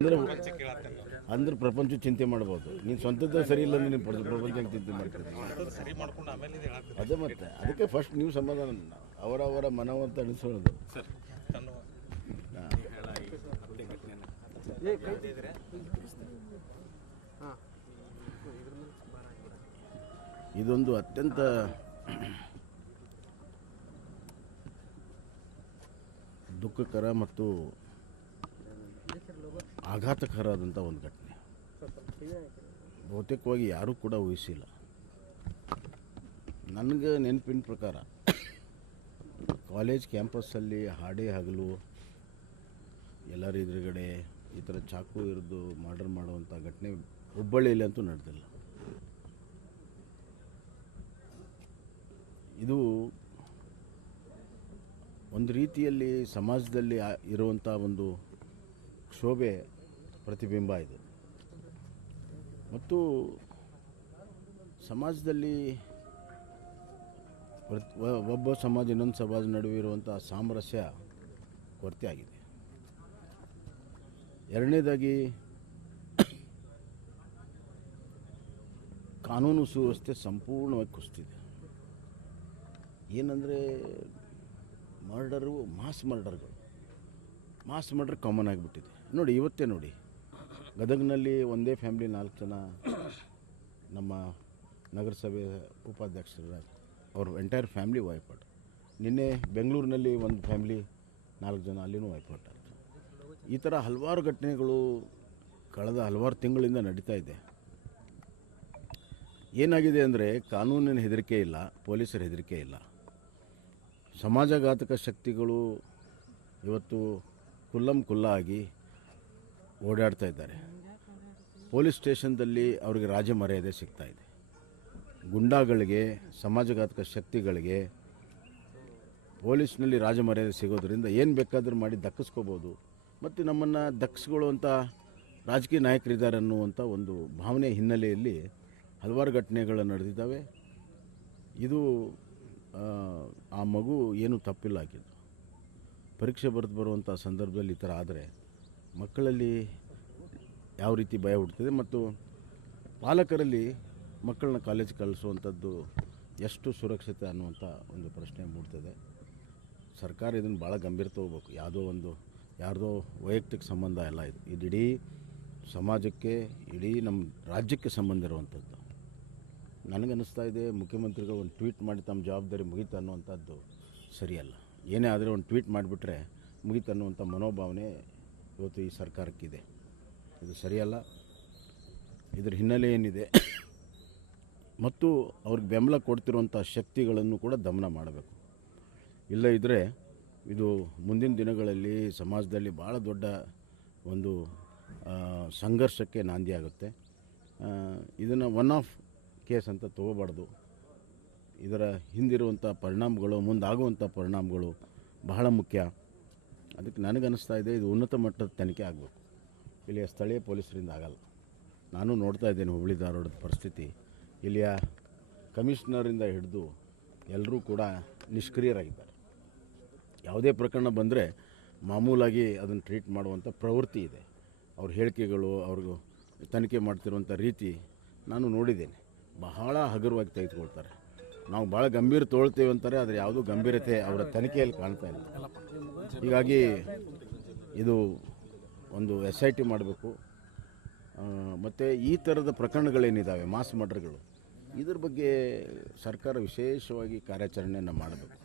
ಅಂದ್ರೆ ಅಂದ್ರೆ ಪ್ರಪಂಚ ಚಿಂತೆ ಮಾಡ್ಬೋದು. ನೀನು ಸ್ವಂತದ ಸರಿ ಇಲ್ಲ ನೀನು ಪ್ರ- ಪ್ರಪಂಚ ಚಿಂತೆ ಮಾಡ್ತೀನಿ ಸರಿ ಮಾಡ್ಕೊಂಡು ಆಮೇಲೆ ಇದು ಅದೇ ಮತ್ತೆ ಅದಕ್ಕೆ ಫಸ್ಟ್ ನೀವು ಸಮಾಧಾನ ಅವರವರ ಮನವಂತ ಅನಿಸೋದು ಇದೊಂದು ಅತ್ಯಂತ ದುಃಖಕರ ಮತ್ತು ಆಘಾತಕರವಾದಂಥ ಒಂದು ಘಟನೆ. ಬಹುತೇಕವಾಗಿ ಯಾರೂ ಕೂಡ ಊಹಿಸಿಲ್ಲ. ನನಗೆ ನೆನಪಿನ ಪ್ರಕಾರ ಕಾಲೇಜ್ ಕ್ಯಾಂಪಸ್ಸಲ್ಲಿ ಹಾಡೇ ಹಗಲು, ಎಲ್ಲರ ಎದುರುಗಡೆ ಈ ಥರ ಚಾಕು ಇರಿದು ಮರ್ಡರ್ ಮಾಡುವಂಥ ಘಟನೆ ಹುಬ್ಬಳ್ಳಿಯಲ್ಲಿ ಅಂತೂ ನಡೆದಿಲ್ಲ. ಇದು ಒಂದು ರೀತಿಯಲ್ಲಿ ಸಮಾಜದಲ್ಲಿ ಇರುವಂಥ ಒಂದು ಕ್ಷೋಭೆ ಪ್ರತಿಬಿಂಬ ಇದು. ಮತ್ತು ಸಮಾಜದಲ್ಲಿ ಒಬ್ಬ ಸಮಾಜ ಇನ್ನೊಂದು ಸಮಾಜ ನಡುವೆ ಇರುವಂಥ ಸಾಮರಸ್ಯ ಕೊರತೆ ಆಗಿದೆ. ಎರಡನೇದಾಗಿ ಕಾನೂನು ಸುವ್ಯವಸ್ಥೆ ಸಂಪೂರ್ಣವಾಗಿ ಕುಸಿದಿದೆ. ಏನಂದರೆ ಮರ್ಡರು, ಮಾಸ್ ಮರ್ಡರ್ಗಳು. ಮಾಸ್ ಮರ್ಡರ್ ಕಾಮನ್ ಆಗಿಬಿಟ್ಟಿದೆ. ನೋಡಿ, ಇವತ್ತೇ ನೋಡಿ. ಗದಗ್ನಲ್ಲಿ ಒಂದೇ ಫ್ಯಾಮಿಲಿ ನಾಲ್ಕು ಜನ ನಮ್ಮ ನಗರಸಭೆ ಉಪಾಧ್ಯಕ್ಷರ ಅವ್ರ ಎಂಟೈರ್ ಫ್ಯಾಮಿಲಿ ವೈಫೌಟ್ ನಿನ್ನೆ ಬೆಂಗಳೂರಿನಲ್ಲಿ ಒಂದು ಫ್ಯಾಮಿಲಿ, ನಾಲ್ಕು ಜನ ಅಲ್ಲಿನೂ ಆಯಿತು ಈ ಥರ ಹಲವಾರು ಘಟನೆಗಳು ಕಳೆದ ಹಲವಾರು ತಿಂಗಳಿಂದ ನಡೀತಾ ಇದೆ. ಏನಾಗಿದೆ ಅಂದರೆ ಕಾನೂನಿನ ಹೆದರಿಕೆ ಇಲ್ಲ, ಪೊಲೀಸರ ಹೆದರಿಕೆ ಇಲ್ಲ. ಸಮಾಜಘಾತಕ ಶಕ್ತಿಗಳು ಇವತ್ತು ಕುಲ್ಲಂ ಕುಲ್ಲ ಆಗಿ ಓಡಾಡ್ತಾ ಇದ್ದಾರೆ. ಪೊಲೀಸ್ ಸ್ಟೇಷನ್ದಲ್ಲಿ ಅವರಿಗೆ ರಾಜ ಮರ್ಯಾದೆ ಸಿಗ್ತಾ ಇದೆ. ಗುಂಡಾಗಳಿಗೆ ಸಮಾಜಘಾತಕ ಶಕ್ತಿಗಳಿಗೆ ಪೊಲೀಸ್ನಲ್ಲಿ ರಾಜ ಮರ್ಯಾದೆ ಸಿಗೋದ್ರಿಂದ ಏನು ಬೇಕಾದರೂ ಮಾಡಿ ದಕ್ಕಿಸ್ಕೋಬೋದು. ಮತ್ತು ನಮ್ಮನ್ನು ದಕ್ಕಿಸ್ಕೊಳ್ಳುವಂಥ ರಾಜಕೀಯ ನಾಯಕರಿದ್ದಾರೆ ಅನ್ನುವಂಥ ಒಂದು ಭಾವನೆ ಹಿನ್ನೆಲೆಯಲ್ಲಿ ಹಲವಾರು ಘಟನೆಗಳು ನಡೆದಿದ್ದಾವೆ. ಇದು ಆ, ಮಗು ಏನು ತಪ್ಪಿಲ್ಲ ಹಾಕಿದ್ದು ಪರೀಕ್ಷೆ ಬರೆದು ಬರುವಂಥ ಸಂದರ್ಭದಲ್ಲಿ ಈ ಥರ ಆದರೆ ಮಕ್ಕಳಲ್ಲಿ ಯಾವ ರೀತಿ ಭಯ ಹುಡ್ತದೆ ಮತ್ತು ಪಾಲಕರಲ್ಲಿ ಮಕ್ಕಳನ್ನ ಕಾಲೇಜ್ ಕಳಿಸುವಂಥದ್ದು ಎಷ್ಟು ಸುರಕ್ಷತೆ ಅನ್ನುವಂಥ ಒಂದು ಪ್ರಶ್ನೆ ಮೂಡ್ತದೆ. ಸರ್ಕಾರ ಇದನ್ನು ಭಾಳ ಗಂಭೀರ ತಗೋಬೇಕು ಯಾವುದೋ ಒಂದು, ಯಾರ್ದೋ ವೈಯಕ್ತಿಕ ಸಂಬಂಧ ಎಲ್ಲ ಇದು. ಇದು ಇಡೀ ಸಮಾಜಕ್ಕೆ, ಇಡೀ ನಮ್ಮ ರಾಜ್ಯಕ್ಕೆ ಸಂಬಂಧ ಇರುವಂಥದ್ದು. ನನಗನ್ನಿಸ್ತಾ ಇದೆ, ಮುಖ್ಯಮಂತ್ರಿಗಳು ಒಂದು ಟ್ವೀಟ್ ಮಾಡಿ ತಮ್ಮ ಜವಾಬ್ದಾರಿ ಮುಗೀತು ಅನ್ನುವಂಥದ್ದು ಸರಿಯಲ್ಲ. ಏನೇ ಆದರೆ ಒಂದು ಟ್ವೀಟ್ ಮಾಡಿಬಿಟ್ರೆ ಮುಗೀತು ಅನ್ನುವಂಥ ಮನೋಭಾವನೆ ಇವತ್ತು ಈ ಸರ್ಕಾರಕ್ಕಿದೆ. ಇದು ಸರಿಯಲ್ಲ. ಇದರ ಹಿನ್ನೆಲೆ ಏನಿದೆ? ಮತ್ತು ಅವ್ರಿಗೆ ಬೆಂಬಲ ಕೊಡ್ತಿರುವಂಥ ಶಕ್ತಿಗಳನ್ನು ಕೂಡ ದಮನ ಮಾಡಬೇಕು. ಇಲ್ಲ ಇದ್ದರೆ ಇದು ಮುಂದಿನ ದಿನಗಳಲ್ಲಿ ಸಮಾಜದಲ್ಲಿ ಭಾಳ ದೊಡ್ಡ ಒಂದು ಸಂಘರ್ಷಕ್ಕೆ ನಾಂದಿ ಆಗುತ್ತೆ. ಇದನ್ನು ಒನ್ ಆಫ್ ಕೇಸ್ ಅಂತ ತಗೋಬಾರ್ದು. ಇದರ ಹಿಂದಿರುವಂಥ ಪರಿಣಾಮಗಳು, ಮುಂದಾಗುವಂಥ ಪರಿಣಾಮಗಳು ಬಹಳ ಮುಖ್ಯ. ಅದಕ್ಕೆ ನನಗನ್ನಿಸ್ತಾ ಇದೆ, ಇದು ಉನ್ನತ ಮಟ್ಟದ ತನಿಖೆ ಆಗಬೇಕು. ಇಲ್ಲಿಯ ಸ್ಥಳೀಯ ಪೊಲೀಸರಿಂದ ಆಗಲ್ಲ. ನಾನು ನೋಡ್ತಾ ಇದ್ದೇನೆ ಹುಬ್ಬಳ್ಳಿ ಧಾರವಾಡದ ಪರಿಸ್ಥಿತಿ. ಇಲ್ಲಿಯ ಕಮಿಷನರಿಂದ ಹಿಡಿದು ಎಲ್ಲರೂ ಕೂಡ ನಿಷ್ಕ್ರಿಯರಾಗಿದ್ದಾರೆ. ಯಾವುದೇ ಪ್ರಕರಣ ಬಂದರೆ ಮಾಮೂಲಾಗಿ ಅದನ್ನು ಟ್ರೀಟ್ ಮಾಡುವಂಥ ಪ್ರವೃತ್ತಿ ಇದೆ. ಅವ್ರ ಹೇಳಿಕೆಗಳು, ಅವ್ರಿಗೂ ತನಿಖೆ ಮಾಡ್ತಿರುವಂಥ ರೀತಿ ನಾನು ನೋಡಿದ್ದೇನೆ. ಬಹಳ ಹಗುರವಾಗಿ ತೆಗೆದುಕೊಳ್ತಾರೆ. ನಾವು ಭಾಳ ಗಂಭೀರ ತೊಗೊಳ್ತೇವೆ ಅಂತಾರೆ, ಆದರೆ ಯಾವುದೂ ಗಂಭೀರತೆ ಅವರ ತನಿಖೆಯಲ್ಲಿ ಕಾಣ್ತಾ ಇಲ್ಲ. ಹೀಗಾಗಿ ಇದು ಒಂದು ಎಸ್ ಐ ಟಿ ಮಾಡಬೇಕು ಮತ್ತು ಈ ಥರದ ಪ್ರಕರಣಗಳೇನಿದ್ದಾವೆ ಮಾಸ್ ಮರ್ಡರ್ಗಳು, ಇದ್ರ ಬಗ್ಗೆ ಸರ್ಕಾರ ವಿಶೇಷವಾಗಿ ಕಾರ್ಯಾಚರಣೆಯನ್ನು ಮಾಡಬೇಕು.